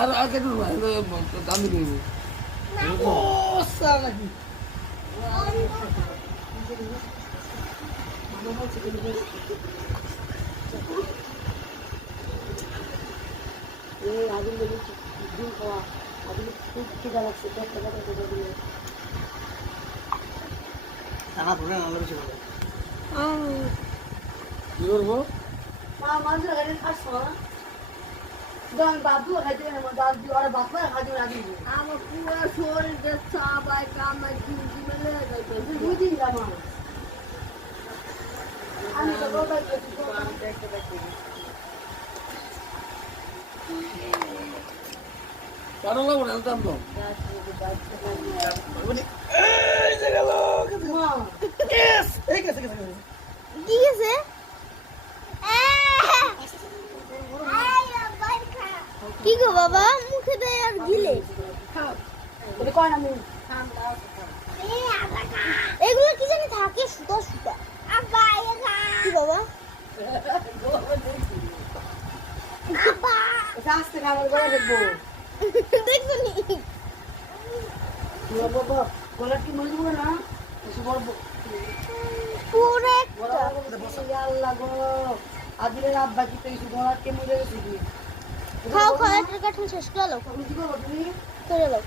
আর আগে দাম দিব ও সালা কি এই আগুন লেগে দিন খাওয়া আগুন খুব খিদা লাগছে পেটটা ব্যথা করে দিলে খানা ধরে আলো বেশি ভালো কি করবো মা মাঝে গাড়ি খাচ্ছ না দন বাবু খাইতে না দাদ দি আর বাবা খাইতে না দিবি আমার পুরো শরীরটা চাবাই কামাই দিন মেলে যাইতো বুঝিন জামা আমি তো বলতে চাইছি তো আমি দেখতে দেখতে কারণ লাগবে না দাম দাও এই যে গেল মা ইয়েস এই গেছে কি গেছে কি গো বাবা মুখে দেয় আর গিলে এগুলো কি জানি থাকে সুতা সুতা কি বাবা দেখবো নি গলা কি মরে যাবো না পুরো আল্লাহ গো আদিলের আব্বা কি তো কিছু গলা কে মরে গেছে কি খাও খাও একটা কাঠন শেষ করে লো তুমি কি করবো তুমি করে লো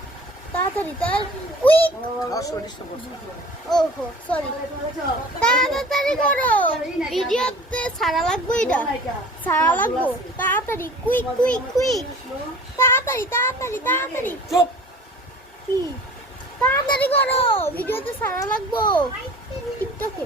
তাড়াতাড়ি তার কুইক ওহো সরি তাড়াতাড়ি করো ভিডিওতে সারা লাগবে এটা সারা লাগবে তাড়াতাড়ি কুইক কুইক কুইক তাড়াতাড়ি তাড়াতাড়ি তাড়াতাড়ি চুপ কি তাড়াতাড়ি করো ভিডিওতে সারা লাগবে টিকটকে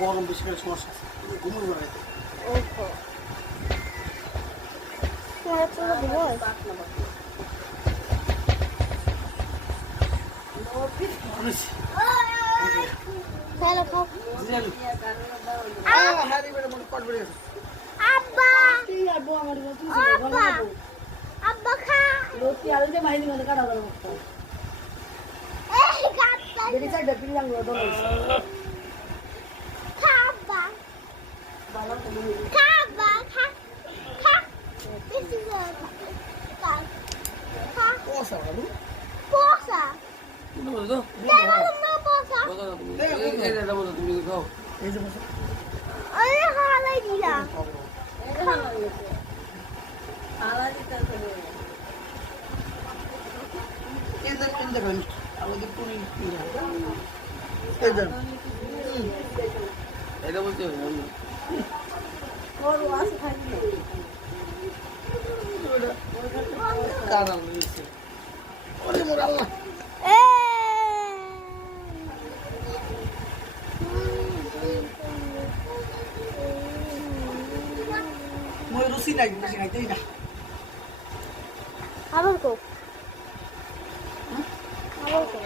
গরম বেশি করে সমস্যা ঘুমুর ঘরে ওহো তোমার তো ঘুমোয় হ্যালো খাও আব্বা আব্বা আব্বা খা রোটি আলু দিয়ে মাইনি মানে কাটা গেল এই গাছটা দেখি সাইডে পিড়ি আঙ্গুলো দলে খা আব্বা ভালো তো মনে খা আব্বা খা খা বেশি খা খা কোসা বাবু পোসা তুমি বলো তো কেন তোমরা পোসা বলো না তুমি এই দাদা বলো তুমি খাও এই যে বসো আরে হালাই দিলা এই দেখুন আমাদের পুরি এই দেখুন এটা বলতে হবে কারণ ওরে মোর আল্লাহ মই রুচি নাই বেশি খাইতেই না আবার কো আবার কো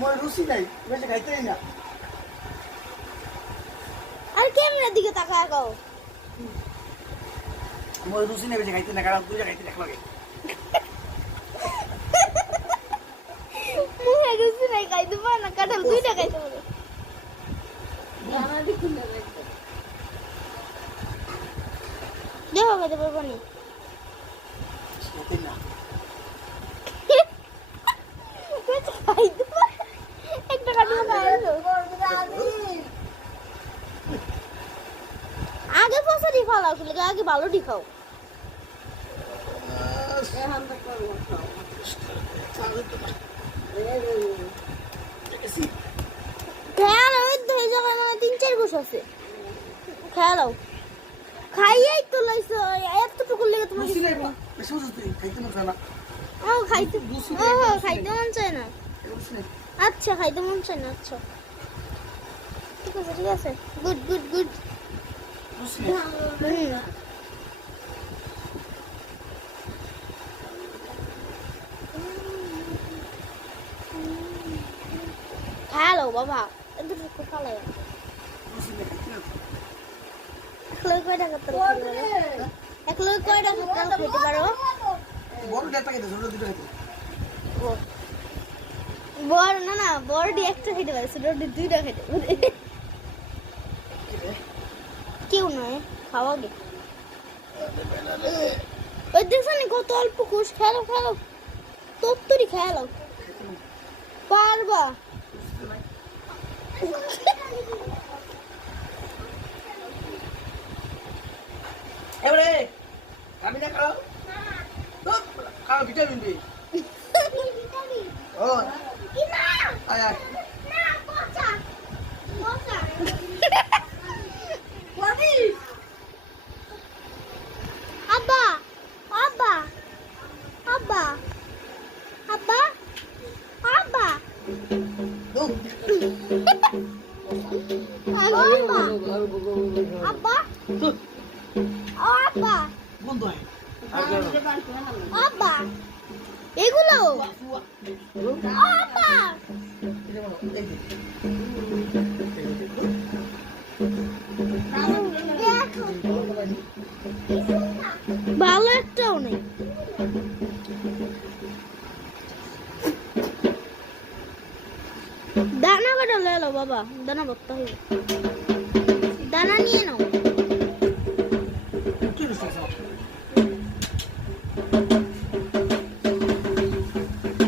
মই রুচি নাই বেশি খাইতেই না আর ক্যামেরার দিকে তাকায় কও মই রুচি নাই বেশি খাইতে না কারণ দুইটা খাইতে দেখ লাগে মুহে রুচি নাই খাইতে পারে না কাঁঠাল দুইটা খাইতে পারে দেখো খাইতে পারবো নি খাইতেই না খাইতে পারে একটা কাঁঠাল খাইছো আগে ফসলি খাও আসলে আগে ভালোটি খাও খেয়াল ওই ধরে যখন 3-4 গোছ আছে খেয়াল খাইয়াই তো লাইছো এতটুকু লেগে তোমার রুচি নাই বেশি বুঝতে খাইতে মন চায় না ও খাইতে খাইতে মন চায় না রুচি নাই আচ্ছা খাইতে মন চায় না আচ্ছা ঠিক আছে গুড গুড গুড রুচি নাই হ্যালো বাবা এতটুকু খালাই রুচি নাই খাইতে না খালাই কয়টা করতে এক লোক কয়টা কাঁঠাল খেতে পারো? বড় একটা খেতে ছোট দুটো খেতে বড় না না বড়ডি একটা খেতে পারে ছোটডি দুইটা খেতে পারে কেউ নয় খাওয়া গে ওই দেখছেন কত অল্প কোষ খেলো খেলো তত্তরি খেলো পারবা এবারে আমি না খাও তো খাও ভিটামিন বি ও আয় আয় Abba, Abba, Abba, Abba, Abba. তো Abba, Abba, তো Abba, বন্ধ হয় Abba. এগুলো Abba. ভালো একটাও নেই দানা কাটা লেলো বাবা দানা বত্তা হইবে